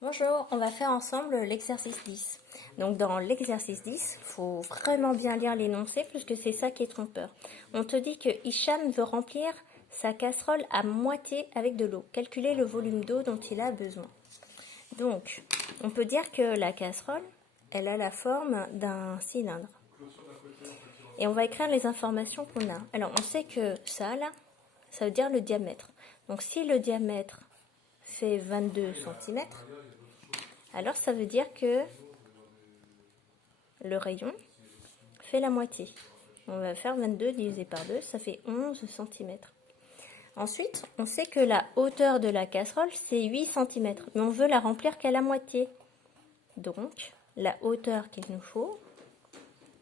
Bonjour, on va faire ensemble l'exercice 10. Donc dans l'exercice 10, il faut vraiment bien lire l'énoncé puisque c'est ça qui est trompeur. On te dit que Hicham veut remplir sa casserole à moitié avec de l'eau. Calculer le volume d'eau dont il a besoin. Donc, on peut dire que la casserole, elle a la forme d'un cylindre. Et on va écrire les informations qu'on a. Alors, on sait que ça, là, ça veut dire le diamètre. Donc, si le diamètre fait 22 cm, alors ça veut dire que le rayon fait la moitié. On va faire 22 divisé par 2, ça fait 11 cm. Ensuite, on sait que la hauteur de la casserole, c'est 8 cm, mais on veut la remplir qu'à la moitié. Donc, la hauteur qu'il nous faut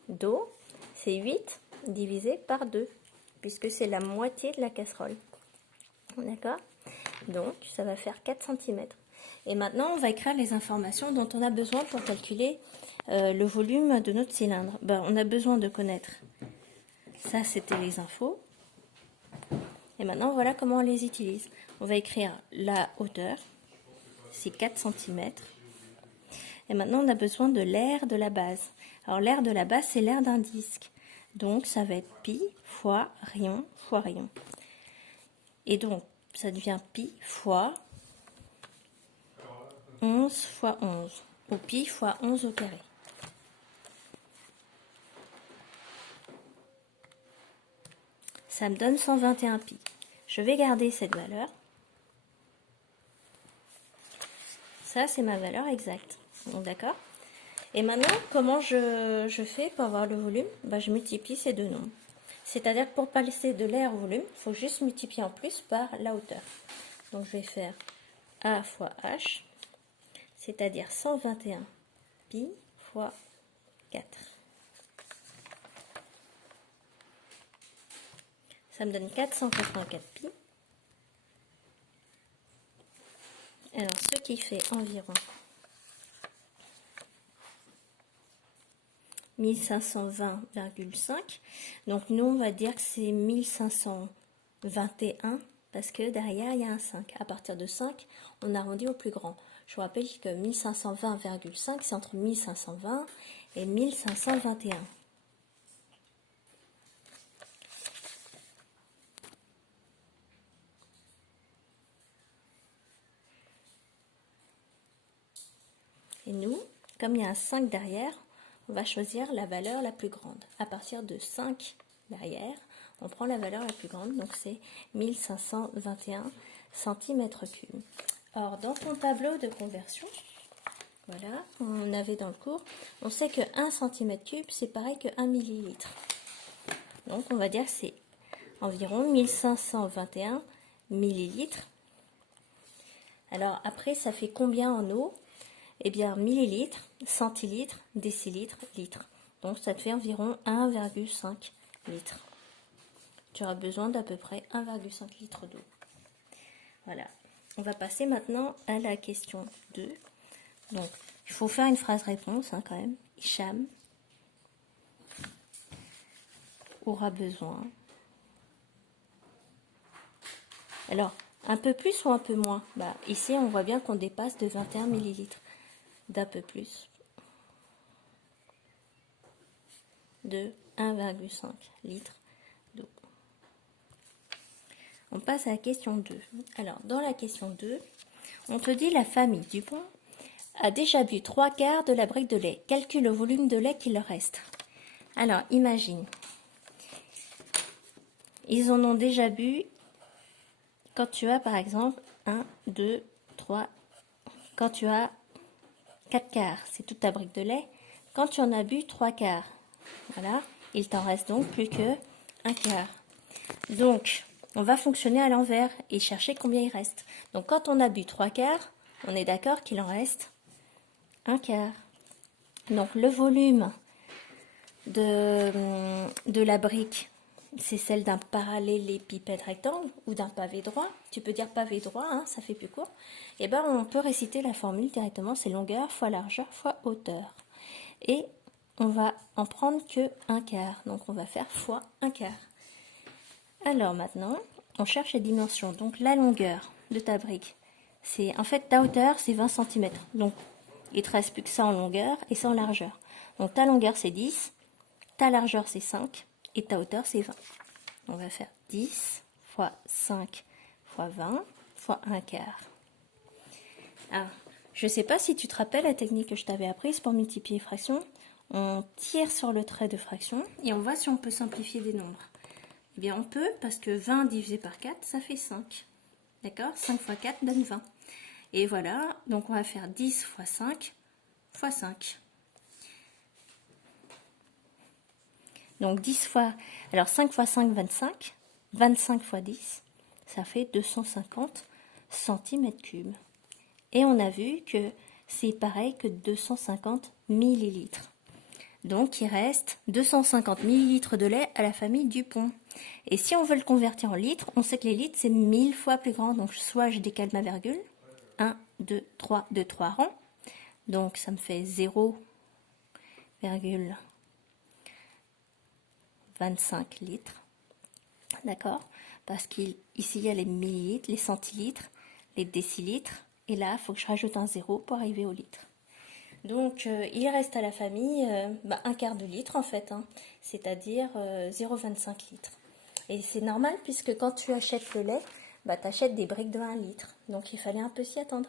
d'eau, c'est 8 divisé par 2, puisque c'est la moitié de la casserole. D'accord? Donc, ça va faire 4 cm. Et maintenant, on va écrire les informations dont on a besoin pour calculer le volume de notre cylindre. On a besoin de connaître. Ça, c'était les infos. Et maintenant, voilà comment on les utilise. On va écrire la hauteur. C'est 4 cm. Et maintenant, on a besoin de l'aire de la base. Alors, l'aire de la base, c'est l'aire d'un disque. Donc, ça va être pi fois rayon fois rayon. Et donc, ça devient pi fois 11 fois 11. Ou pi fois 11 au carré. Ça me donne 121 pi. Je vais garder cette valeur. Ça, c'est ma valeur exacte. Donc, d'accord? Et maintenant, comment je fais pour avoir le volume? Je multiplie ces deux nombres. C'est-à-dire que pour passer de l'air au volume, il faut juste multiplier en plus par la hauteur. Donc, je vais faire A fois H, c'est-à-dire 121 pi fois 4. Ça me donne 484 pi. Alors, ce qui fait environ 1520,5. Donc, nous, on va dire que c'est 1521 parce que derrière, il y a un 5. À partir de 5, on arrondit au plus grand. Je vous rappelle que 1520,5, c'est entre 1520 et 1521. Et nous, comme il y a un 5 derrière, on va choisir la valeur la plus grande. À partir de 5 derrière, on prend la valeur la plus grande, donc c'est 1521 cm3. Or, dans ton tableau de conversion, voilà, on avait dans le cours, on sait que 1 cm3, c'est pareil que 1 millilitre. Donc, on va dire que c'est environ 1521 millilitres. Alors, après, ça fait combien en eau? Eh bien, millilitres, centilitres, décilitres, litres. Donc, ça te fait environ 1,5 litre. Tu auras besoin d'à peu près 1,5 litre d'eau. Voilà. On va passer maintenant à la question 2. Donc, il faut faire une phrase réponse quand même. Hicham aura besoin. Alors, un peu plus ou un peu moins? Ici, on voit bien qu'on dépasse de 21 millilitres. D'un peu plus de 1,5 litre d'eau. On passe à la question 2. Alors, dans la question 2, on te dit la famille Dupont a déjà bu 3/4 de la brique de lait. Calcule le volume de lait qu'il leur reste. Alors, imagine. Ils en ont déjà bu quand tu as, par exemple, 1, 2, 3. Quand tu as 4/4, c'est toute ta brique de lait. Quand tu en as bu 3/4, voilà, il t'en reste donc plus que 1/4. Donc, on va fonctionner à l'envers et chercher combien il reste. Donc, quand on a bu 3/4, on est d'accord qu'il en reste 1/4. Donc, le volume de la brique, c'est celle d'un parallélépipède rectangle ou d'un pavé droit. Tu peux dire pavé droit, ça fait plus court. Et on peut réciter la formule directement, c'est longueur fois largeur fois hauteur. Et on va en prendre que 1/4. Donc, on va faire fois 1/4. Alors maintenant, on cherche les dimensions. Donc la longueur de ta brique, En fait, ta hauteur, c'est 20 cm. Donc, il te reste plus que ça en longueur et ça en largeur. Donc, ta longueur, c'est 10, ta largeur, c'est 5 et ta hauteur, c'est 20. On va faire 10 fois 5 fois 20 fois 1 quart. Alors, je ne sais pas si tu te rappelles la technique que je t'avais apprise pour multiplier les fractions. On tire sur le trait de fraction et on voit si on peut simplifier des nombres. Eh bien, on peut parce que 20 divisé par 4, ça fait 5. D'accord? 5 fois 4 donne 20. Et voilà, donc on va faire 10 fois 5 fois 5. Donc 10 fois, alors 5 fois 5, 25. 25 fois 10, ça fait 250 cm3. Et on a vu que c'est pareil que 250 millilitres. Donc il reste 250 millilitres de lait à la famille Dupont. Et si on veut le convertir en litres, on sait que les litres c'est 1000 fois plus grand. Donc soit je décale ma virgule, 1, 2, 3, 2, 3 rangs. Donc ça me fait 0,25 litres. D'accord? Parce qu'ici il y a les millilitres, les centilitres, les décilitres. Et là, il faut que je rajoute un 0 pour arriver au litre. Donc, il reste à la famille un quart de litre en fait, hein, c'est-à-dire 0,25 litres. Et c'est normal puisque quand tu achètes le lait, tu achètes des briques de 1 litre. Donc, il fallait un peu s'y attendre.